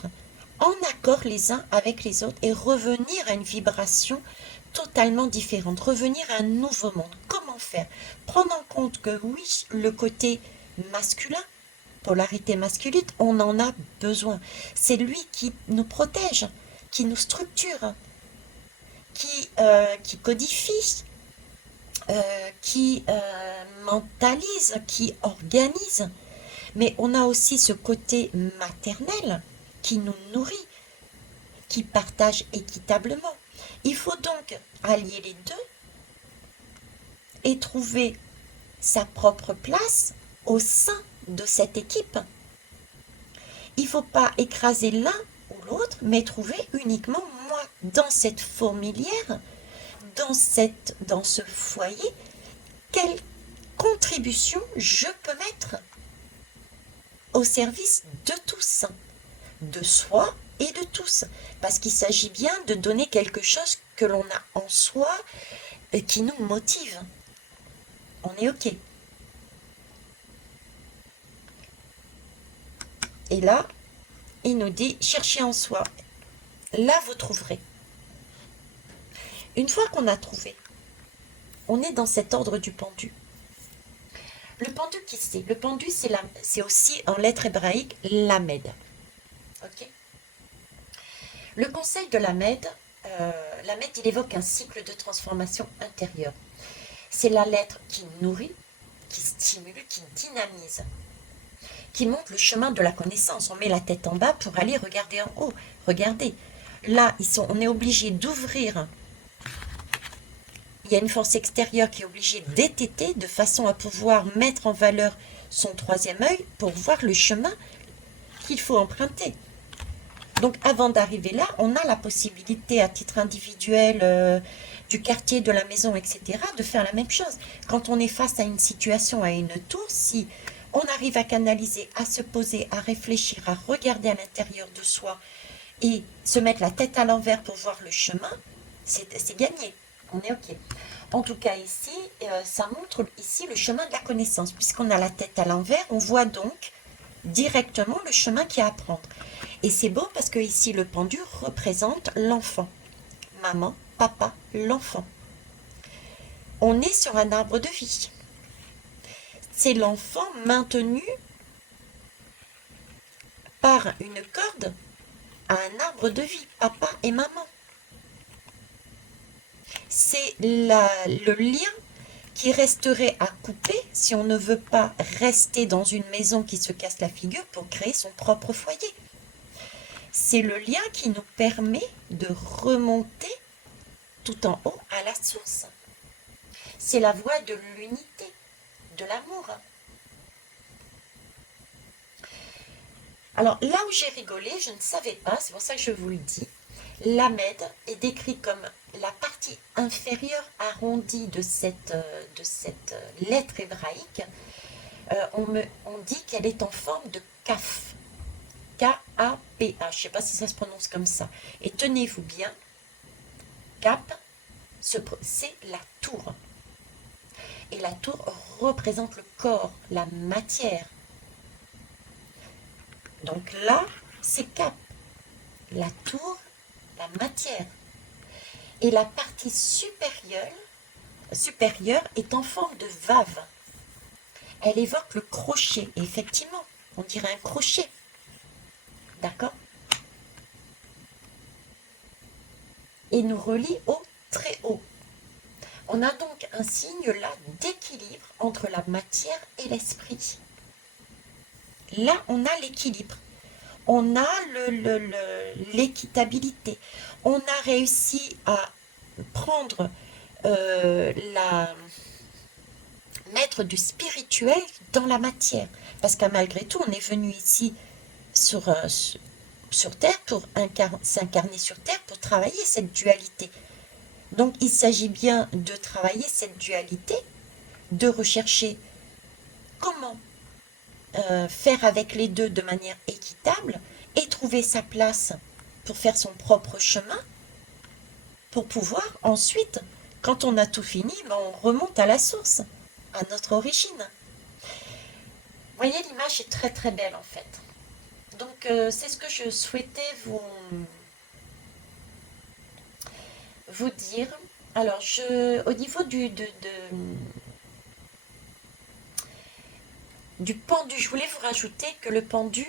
en accord les uns avec les autres et revenir à une vibration totalement différente, revenir à un nouveau monde. » Comment faire? Prendre en compte que oui, le côté masculin, polarité masculine, on en a besoin. C'est lui qui nous protège, qui nous structure, qui codifie, qui mentalise, qui organise. Mais on a aussi ce côté maternel qui nous nourrit, qui partage équitablement. Il faut donc allier les deux et trouver sa propre place au sein de cette équipe. Il ne faut pas écraser l'un ou l'autre, mais trouver uniquement moi dans cette fourmilière, dans ce foyer, quelle contribution je peux mettre au service de tous, de soi et de tous. Parce qu'il s'agit bien de donner quelque chose que l'on a en soi et qui nous motive. On est OK. Et là, il nous dit, cherchez en soi. Là, vous trouverez. Une fois qu'on a trouvé, on est dans cet ordre du pendu. Le pendu, qui c'est? Le pendu, c'est aussi en lettres hébraïques Lamed. Ok. Le conseil de Lamed, il évoque un cycle de transformation intérieure. C'est la lettre qui nourrit, qui stimule, qui dynamise, qui montre le chemin de la connaissance. On met la tête en bas pour aller regarder en haut. Regardez, là, on est obligé d'ouvrir. Il y a une force extérieure qui est obligée d'étêter de façon à pouvoir mettre en valeur son troisième œil pour voir le chemin qu'il faut emprunter. Donc avant d'arriver là, on a la possibilité à titre individuel du quartier, de la maison, etc., de faire la même chose. Quand on est face à une situation, à une tour, si on arrive à canaliser, à se poser, à réfléchir, à regarder à l'intérieur de soi et se mettre la tête à l'envers pour voir le chemin, c'est gagné. On est OK. En tout cas ici, ça montre ici le chemin de la connaissance. Puisqu'on a la tête à l'envers, on voit donc directement le chemin qu'il y a à prendre. Et c'est beau parce que ici le pendu représente l'enfant. Maman, papa, l'enfant. On est sur un arbre de vie. C'est l'enfant maintenu par une corde à un arbre de vie, papa et maman. C'est le lien qui resterait à couper si on ne veut pas rester dans une maison qui se casse la figure pour créer son propre foyer. C'est le lien qui nous permet de remonter tout en haut à la source. C'est la voie de l'unité, de l'amour. Alors là où j'ai rigolé, je ne savais pas, c'est pour ça que je vous le dis, Lamed est décrit comme la partie inférieure arrondie de cette lettre hébraïque. On dit qu'elle est en forme de kaf. K-A-P-A. Je ne sais pas si ça se prononce comme ça. Et tenez-vous bien, Cap, c'est la tour. Et la tour représente le corps, la matière. Donc là, c'est Cap. La tour, la matière. Et la partie supérieure est en forme de vave. Elle évoque le crochet. Et effectivement, on dirait un crochet. D'accord? Et nous relie au très haut. On a donc un signe là d'équilibre entre la matière et l'esprit. Là, on a l'équilibre. On a l'équitabilité. On a réussi à prendre mettre du spirituel dans la matière. Parce que malgré tout, on est venu ici sur Terre pour s'incarner sur Terre pour travailler cette dualité. Donc il s'agit bien de travailler cette dualité, de rechercher comment faire avec les deux de manière équitable et trouver sa place pour faire son propre chemin, pour pouvoir ensuite, quand on a tout fini, on remonte à la source, à notre origine. Vous voyez, l'image est très très belle en fait. Donc c'est ce que je souhaitais vous dire. Alors au niveau du pendu, je voulais vous rajouter que le pendu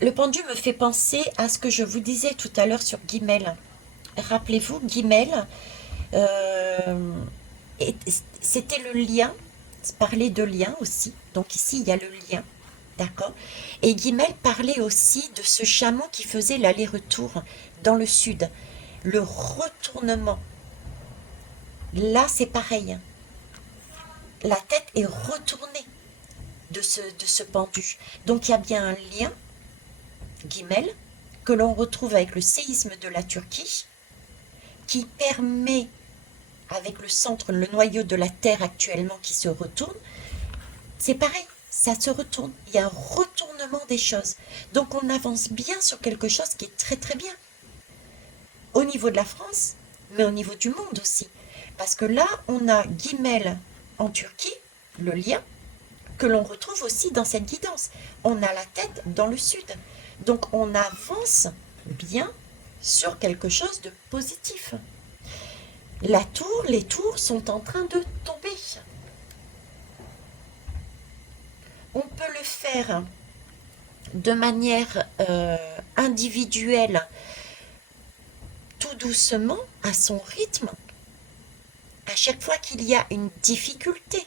me fait penser à ce que je vous disais tout à l'heure sur Guimel. Rappelez-vous, Guimel, c'était le lien, parlait de lien aussi. Donc ici, il y a le lien. D'accord. Et Guimel parlait aussi de ce chameau qui faisait l'aller-retour dans le sud. Le retournement. Là, c'est pareil. la tête est retournée de ce pendu. Donc il y a bien un lien, guimel, que l'on retrouve avec le séisme de la Turquie, qui permet, avec le centre, le noyau de la Terre actuellement qui se retourne, c'est pareil, ça se retourne. Il y a un retournement des choses. Donc on avance bien sur quelque chose qui est très très bien. Au niveau de la France, mais au niveau du monde aussi. Parce que là, on a Guimel en Turquie, le lien, que l'on retrouve aussi dans cette guidance. On a la tête dans le sud. Donc on avance bien sur quelque chose de positif. La tour, les tours sont en train de tomber. On peut le faire de manière individuelle, tout doucement, à son rythme. À chaque fois qu'il y a une difficulté,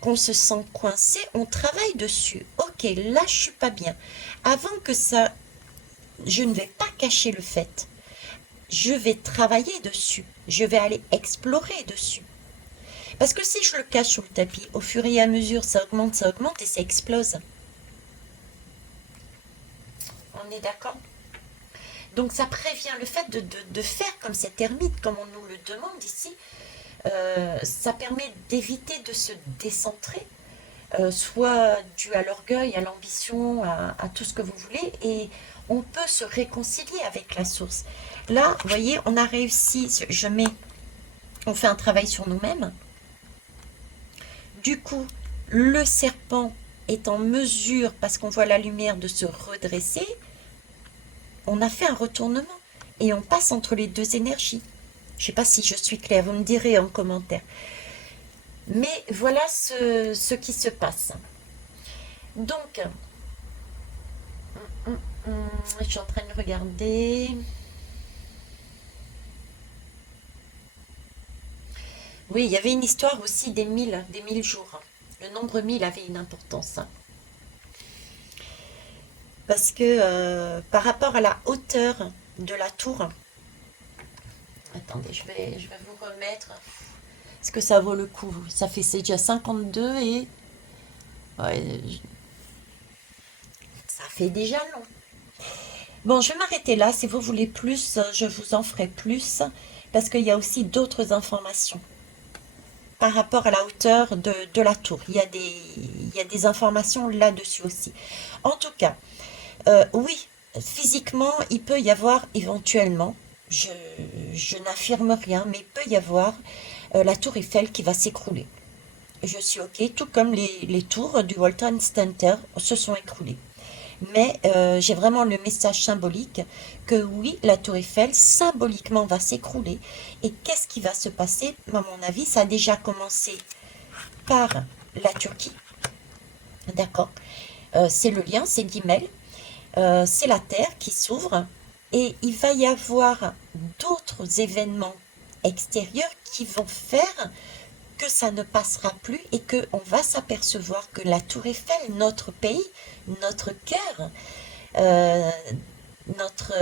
qu'on se sent coincé, on travaille dessus. Ok, là je suis pas bien. Avant que ça, je ne vais pas cacher le fait. Je vais travailler dessus. Je vais aller explorer dessus. Parce que si je le cache sur le tapis, au fur et à mesure, ça augmente et ça explose. On est d'accord? Donc ça prévient le fait de faire comme cette ermite, comme on nous le demande ici. Ça permet d'éviter de se décentrer, soit dû à l'orgueil, à l'ambition, à tout ce que vous voulez, et on peut se réconcilier avec la source. Là, vous voyez, on a réussi, on fait un travail sur nous-mêmes. Du coup, le serpent est en mesure, parce qu'on voit la lumière, de se redresser. On a fait un retournement et on passe entre les deux énergies. Je ne sais pas si je suis claire, vous me direz en commentaire. Mais voilà ce qui se passe. Donc, je suis en train de regarder. Oui, il y avait une histoire aussi des 1000 jours. Le nombre 1000 avait une importance. Parce que par rapport à la hauteur de la tour, attendez, je vais vous remettre. Est-ce que ça vaut le coup? C'est déjà 52 et ouais, ça fait déjà long. Bon, je vais m'arrêter là. Si vous voulez plus, je vous en ferai plus. Parce qu'il y a aussi d'autres informations par rapport à la hauteur de la tour. Il y a des informations là-dessus aussi. En tout cas, oui, physiquement, il peut y avoir éventuellement, je n'affirme rien, mais il peut y avoir la tour Eiffel qui va s'écrouler. Je suis OK, tout comme les tours du World Trade Center se sont écroulées. Mais j'ai vraiment le message symbolique que oui, la tour Eiffel symboliquement va s'écrouler. Et qu'est-ce qui va se passer? À mon avis, ça a déjà commencé par la Turquie. D'accord. C'est le lien, c'est Guimel. C'est la Terre qui s'ouvre. Et il va y avoir d'autres événements extérieurs qui vont faire que ça ne passera plus et qu'on va s'apercevoir que la tour Eiffel, notre pays, notre cœur, euh, notre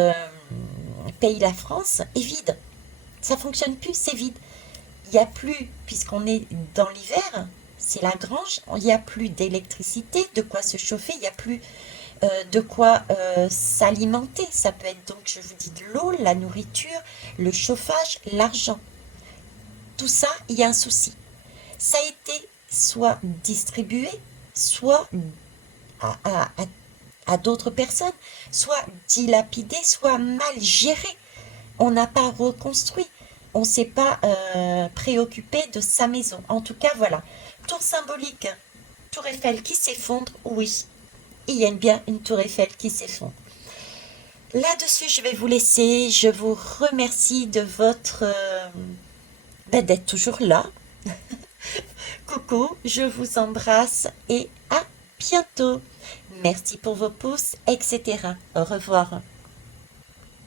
pays, la France, est vide. Ça fonctionne plus, c'est vide. Il n'y a plus, puisqu'on est dans l'hiver, c'est la grange, il n'y a plus d'électricité, de quoi se chauffer, il n'y a plus de quoi s'alimenter. Ça peut être donc, je vous dis, de l'eau, la nourriture, le chauffage, l'argent. Tout ça, il y a un souci. Ça a été soit distribué, soit à, à- à- à d'autres personnes, soit dilapidé, soit mal géré. On n'a pas reconstruit, on ne s'est pas préoccupé de sa maison. En tout cas, voilà. Tour symbolique, tour Eiffel qui s'effondre, oui, il y a bien une tour Eiffel qui s'effondre. Là-dessus, je vais vous laisser. Je vous remercie de votre... d'être toujours là. Coucou, je vous embrasse et à bientôt. Merci pour vos pouces, etc. Au revoir.